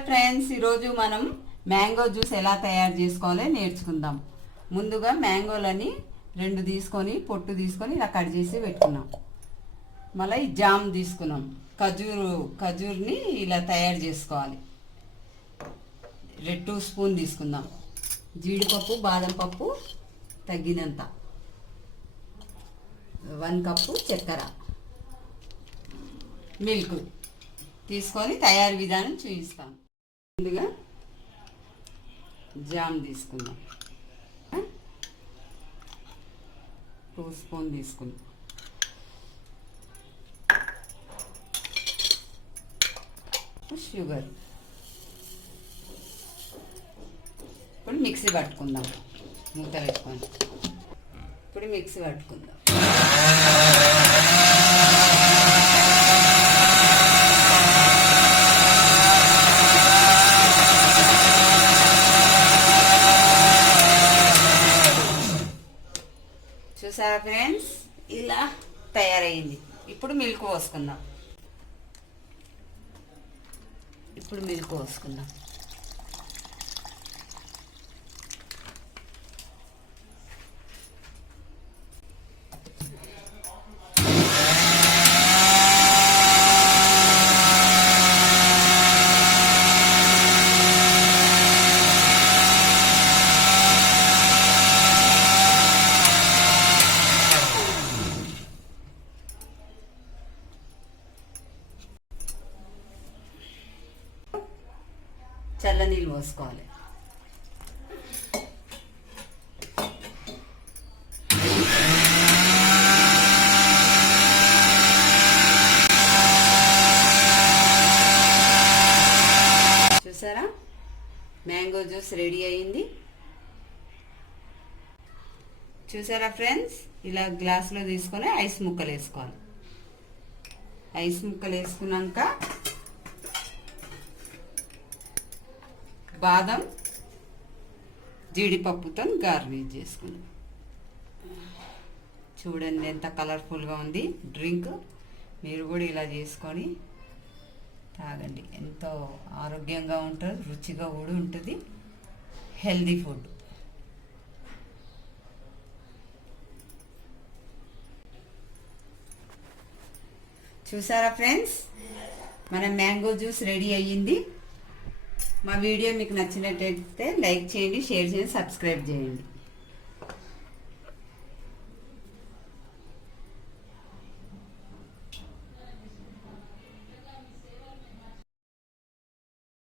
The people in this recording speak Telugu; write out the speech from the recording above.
ఫ్రెండ్స్, ఈరోజు మనం మ్యాంగో జ్యూస్ ఎలా తయారు చేసుకోవాలో నేర్చుకుందాం. ముందుగా మ్యాంగోలని 2 తీసుకొని పొట్టు తీసుకొని ఇలా కట్ చేసి పెట్టుకున్నాం. మళ్ళీ ఈ జామ్ తీసుకున్నాం. ఖజూర్ని ఇలా తయారు చేసుకోవాలి. 2 స్పూన్ తీసుకుందాం. జీడిపప్పు, బాదం పప్పు తగ్గినంత, 1 కప్పు చక్కెర, మిల్క్ తీసుకొని తయారీ విధానం చూపిస్తాను. ముందుగా జామ్ తీసుకుందాం. 2 స్పూన్ తీసుకుందాం. షుగర్. ఇప్పుడు మిక్సీ పట్టుకుందాం. మూత పెట్టుకొని ఇప్పుడు మిక్సీ పట్టుకుందాం. చూసారా ఫ్రెండ్స్, ఇలా తయారైంది. ఇప్పుడు మిల్క్ పోసుకుందాం. చల్ల నీళ్ళు పోసుకోవాలి. చూసారా, మ్యాంగో జ్యూస్ రెడీ అయింది. చూసారా ఫ్రెండ్స్, ఇలా గ్లాసులో తీసుకొని ఐస్ ముక్కలు వేసుకోవాలి. ఐస్ ముక్కలు వేసుకున్నాక బాదం, జీడిపప్పుతో గార్నిష్ చేసుకుందాం. చూడండి ఎంత కలర్ఫుల్గా ఉంది డ్రింక్. మీరు కూడా ఇలా చేసుకొని తాగండి. ఎంతో ఆరోగ్యంగా ఉంటుంది, రుచిగా కూడా ఉంటుంది, హెల్దీ ఫుడ్. చూసారా ఫ్రెండ్స్, మన మ్యాంగో జ్యూస్ రెడీ అయ్యింది. మా వీడియో మీకు నచ్చినట్టయితే లైక్ చేయండి, షేర్ చేయండి, సబ్స్క్రైబ్ చేయండి.